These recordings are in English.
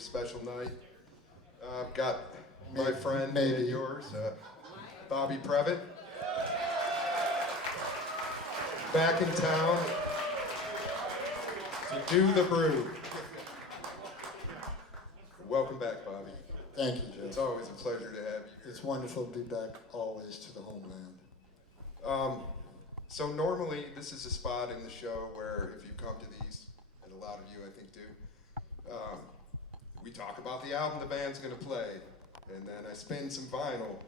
special night. Got my friend Maybe. and yours, Bobby Previte, back in town to do the brew. Welcome back, Bobby. Thank you, It's Jeff. always a pleasure to have you. It's wonderful to be back always to the homeland. So normally this is a spot in the show where if you come to these, and a lot of you I think do, we talk about the album the band's gonna play, and then I spin some vinyl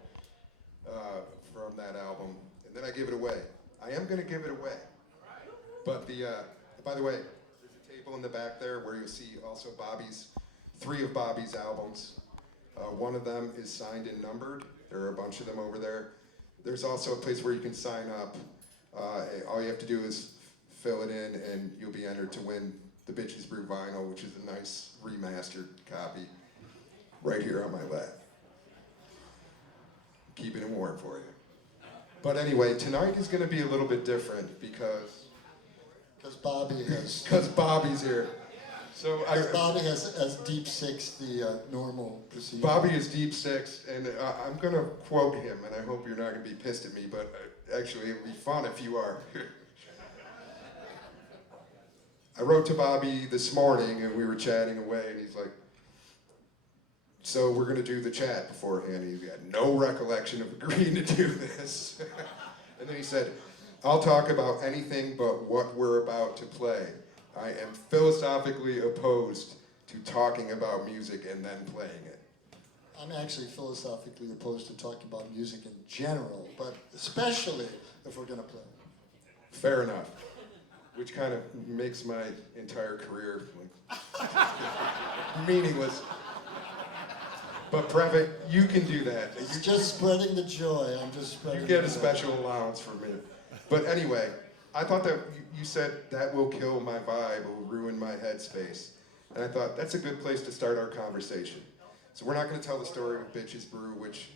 from that album, and then I give it away. I am gonna give it away, but by the way, there's a table in the back there where you'll see also three of Bobby's albums. One of them is signed and numbered. There are a bunch of them over there. There's also a place where you can sign up. All you have to do is fill it in, and you'll be entered to win the Bitches Brew vinyl, which is a nice remastered copy, right here on my lap. Keeping it warm for you. But anyway, tonight is going to be a little bit different because Bobby's here. So Bobby has deep six the normal procedure. Bobby is deep six, and I'm going to quote him, and I hope you're not going to be pissed at me, but actually it would be fun if you are. I wrote to Bobby this morning, and we were chatting away, and he's like, so we're going to do the chat beforehand. He had no recollection of agreeing to do this. And then he said, I'll talk about anything but what we're about to play. I am philosophically opposed to talking about music and then playing it. I'm actually philosophically opposed to talking about music in general, but especially if we're going to play. Fair enough. Which kind of makes my entire career meaningless. But Previte, you can do that. It's just spreading the joy. I'm just spreading You get the a joy. special allowance from me. But anyway, I thought that you said that will kill my vibe, will ruin my headspace. And I thought that's a good place to start our conversation. So we're not going to tell the story of Bitches Brew, which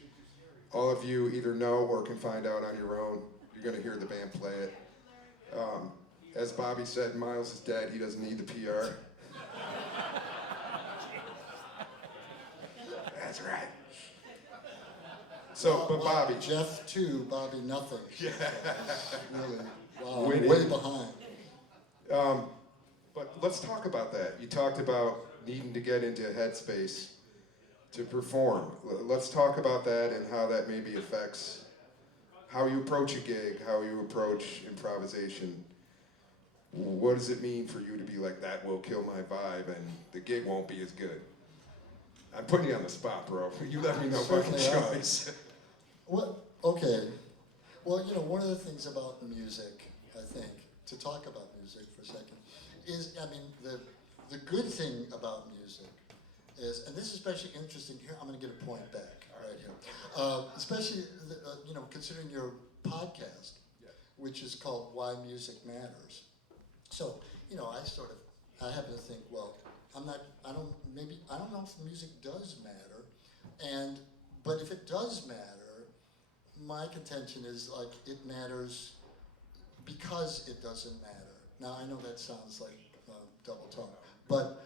all of you either know or can find out on your own. You're going to hear the band play it. As Bobby said, Miles is dead. He doesn't need the PR. That's right. So, but Bobby. Jeff 2, Bobby nothing. Yeah. Really, wow, Winning. way behind. But let's talk about that. You talked about needing to get into a headspace to perform. Let's talk about that and how that maybe affects how you approach a gig, how you approach improvisation. What does it mean for you to be like, that will kill my vibe and the gig won't be as good? I'm putting you on the spot, bro. You let me know about your Certainly are. choice. Well, okay. Well, you know, one of the things about music, I think, to talk about music for a second, is, I mean, the good thing about music is, and this is especially interesting here, I'm going to get a point back right here, especially, you know, considering your podcast, which is called Why Music Matters. So, you know, I happen to think, well, I don't know if music does matter, but if it does matter, my contention is like it matters because it doesn't matter. Now I know that sounds like double talk, but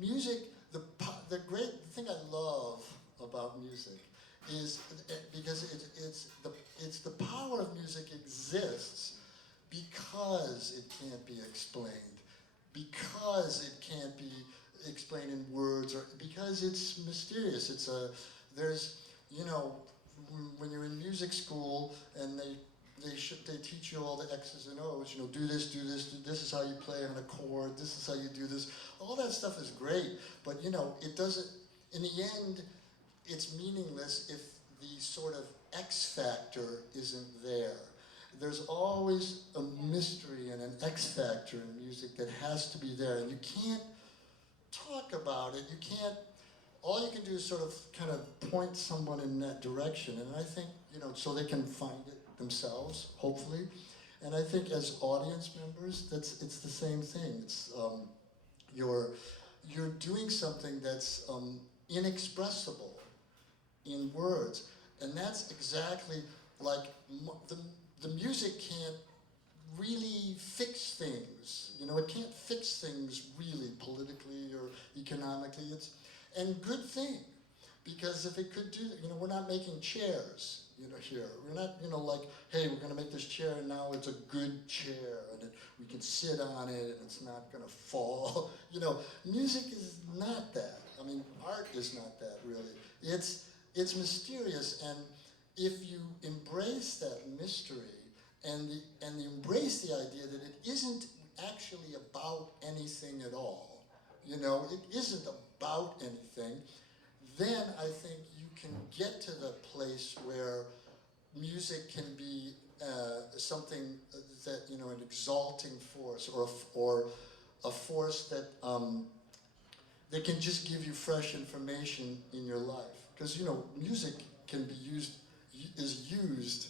music, the great thing I love about music is because it's the power of music exists because it can't be explained, because it can't be explained in words, or because it's mysterious. There's, you know, when you're in music school and they teach you all the X's and O's, you know, do this, this is how you play on a chord, this is how you do this. All that stuff is great, but you know, it doesn't, in the end, it's meaningless if the sort of X factor isn't there. There's always a mystery and an X factor in music that has to be there, and you can't talk about it, all you can do is sort of kind of point someone in that direction, and I think, you know, so they can find it themselves, hopefully. And I think as audience members, it's the same thing. It's you're doing something that's inexpressible in words, and that's exactly like the music can't really fix things. You know, it can't fix things really politically or economically. And good thing, because if it could do that, we're not making chairs, here. We're not, like, hey, we're gonna make this chair and now it's a good chair and we can sit on it and it's not gonna fall. Music is not that. I mean, art is not that, really. It's mysterious, and if you embrace that mystery and you embrace the idea that it isn't actually about anything at all, it isn't about anything, then I think you can get to the place where music can be something that, an exalting force, or a force that that can just give you fresh information in your life. Because, music can be is used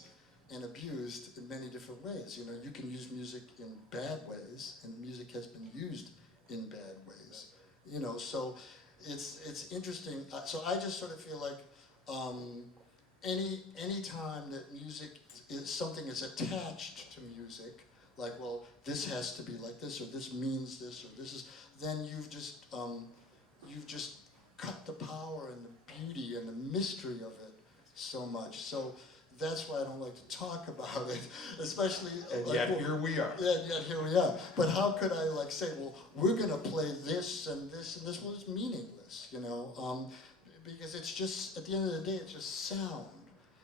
and abused in many different ways. You can use music in bad ways, and music has been used in bad ways. So it's interesting. So I just sort of feel like any time that something is attached to music, like, well, this has to be like this, or this means this, or this is, then you've just cut the power and the beauty and the mystery of it so much. So that's why I don't like to talk about it, especially. And like, yet here we are. Yeah, yet here we are. But how could I say, well, we're gonna play this and this and this? Well, it's meaningless, because it's just, at the end of the day, it's just sound.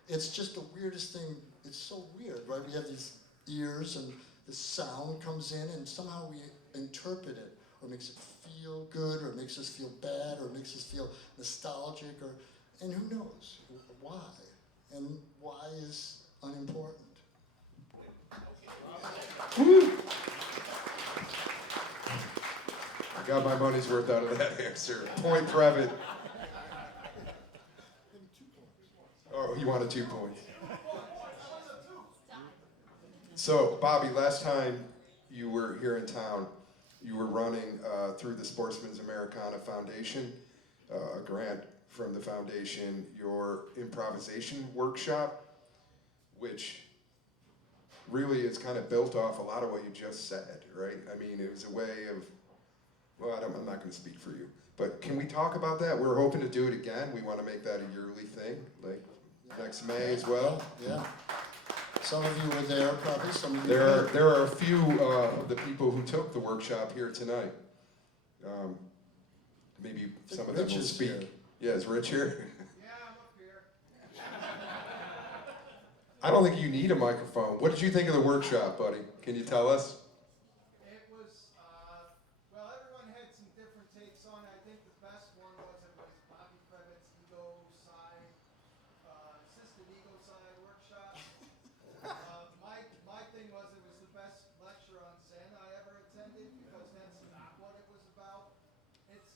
It's just the weirdest thing. It's so weird, right? We have these ears and the sound comes in and somehow we interpret it, or makes it feel good, or it makes us feel bad, or it makes us feel nostalgic, and who knows why? And why is unimportant. Woo! I got my money's worth out of that answer. Point Previte. Oh, you wanted 2 points. So, Bobby, last time you were here in town, you were running through the Sportsmens Americana Foundation, a grant from the foundation, your improvisation workshop, which really is kind of built off a lot of what you just said, right? I mean, it was a way of, well, I'm not going to speak for you, but can we talk about that? We're hoping to do it again. We want to make that a yearly thing, like next May as well. Yeah. Some of you were there, probably. Some of you There are a few of the people who took the workshop here tonight. Maybe some of them will speak. Here. Yeah, is Rich here? Yeah, I'm up here. I don't think you need a microphone. What did you think of the workshop, buddy? Can you tell us? It was, well, everyone had some different takes on it. I think the best one was Bobby Previte's assisted ego side workshop. My thing was it was the best lecture on Zen I ever attended, because that's not what it was about. It's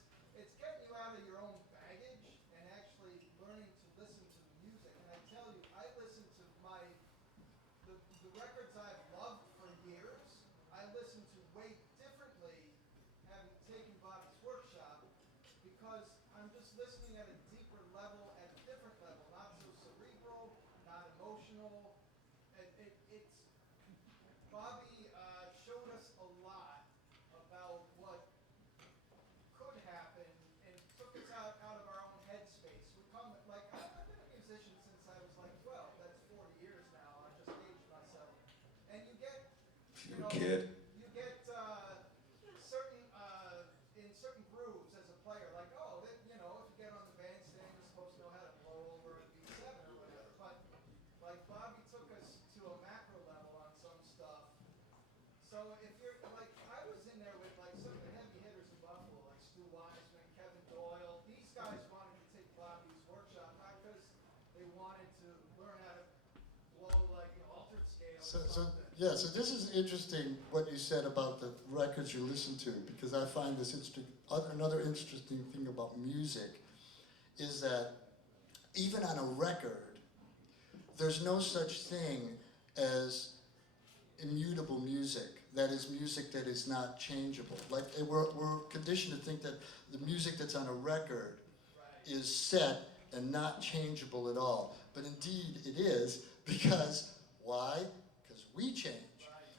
getting you out of your own baggage and actually learning to listen to the music. And I tell you, I listen to the records I've loved for years. I listen to way differently having taken Bobby's workshop, because I'm just listening at a deeper level, at a different level, not so cerebral, not emotional. It's Bobby showed us a lot about what could happen and took us out of our own headspace. I've been a musician since I was like 12. That's 40 years now. I just aged myself. And you get, You kid. you get certain grooves as a player. Like, if you get on the bandstand, you're supposed to know how to blow over a B7 or whatever. But like Bobby took us to a macro level on some stuff. So if you're like, I was in there with like some of the heavy hitters in Buffalo, like Stu Wiseman, Kevin Doyle. These guys wanted to take Bobby's workshop not because they wanted to learn how to blow like an altered scale. So this is interesting what you said about the records you listen to, because I find this interesting. Another interesting thing about music is that even on a record, there's no such thing as immutable music. That is music that is not changeable. Like we're conditioned to think that the music that's on a record is set and not changeable at all. But indeed it is, because why? Because we change.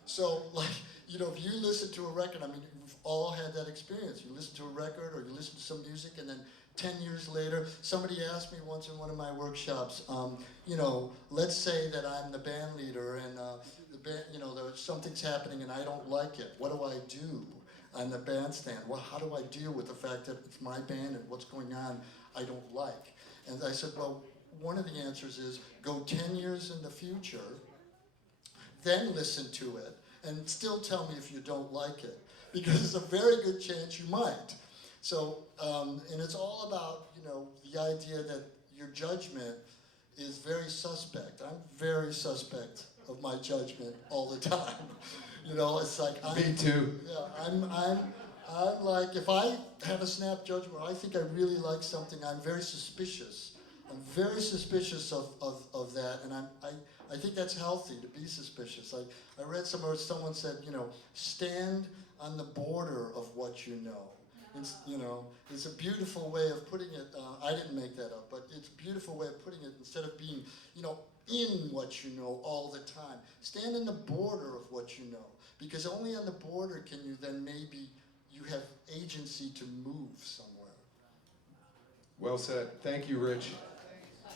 So like you know, if you listen to a record, I mean, we've all had that experience. You listen to a record or you listen to some music, and then 10 years later, somebody asked me once in one of my workshops, you know, let's say that I'm the band leader and the band, you know, something's happening and I don't like it. What do I do on the bandstand? Well, how do I deal with the fact that it's my band and what's going on I don't like? And I said, well, one of the answers is go 10 years in the future, then listen to it, and still tell me if you don't like it. Because there's a very good chance you might. So, and it's all about, you know, the idea that your judgment is very suspect. I'm very suspect of my judgment all the time. You know, it's like Me too. Yeah, I'm like, if I have a snap judgment, or I think I really like something, I'm very suspicious. I'm very suspicious of that, and I think that's healthy to be suspicious. I read somewhere someone said, you know, stand on the border of what you know. It's, you know, it's a beautiful way of putting it. I didn't make that up, but it's a beautiful way of putting it. Instead of being, you know, in what you know all the time, stand in the border of what you know, because only on the border can you then maybe you have agency to move somewhere. Well said. Thank you, Rich.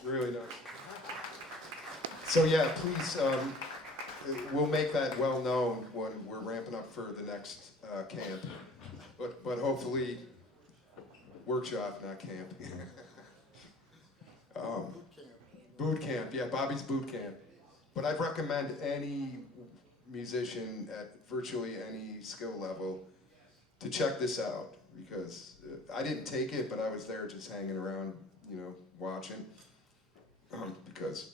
Really nice. So yeah, please, we'll make that well known when we're ramping up for the next camp. But hopefully, workshop, not camp. Boot camp, yeah, Bobby's boot camp. But I'd recommend any musician at virtually any skill level to check this out, because I didn't take it, but I was there just hanging around, you know, watching, because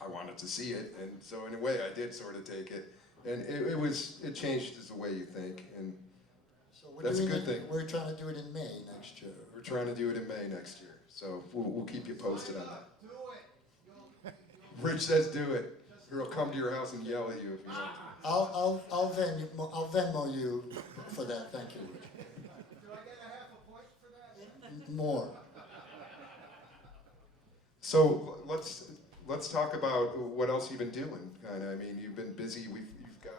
I wanted to see it, and so in a way I did sort of take it, and it changed the way you think, and So that's a good thing. We're trying to do it in May next year. We're trying to do it in May next year, so we'll keep you posted on that. Do it. Rich says do it, or he'll come to your house and yell at you if you don't. I'll Venmo you for that. Thank you. Do I get a half a point for that? More. So let's talk about what else you've been doing. Kind of, I mean, you've been busy.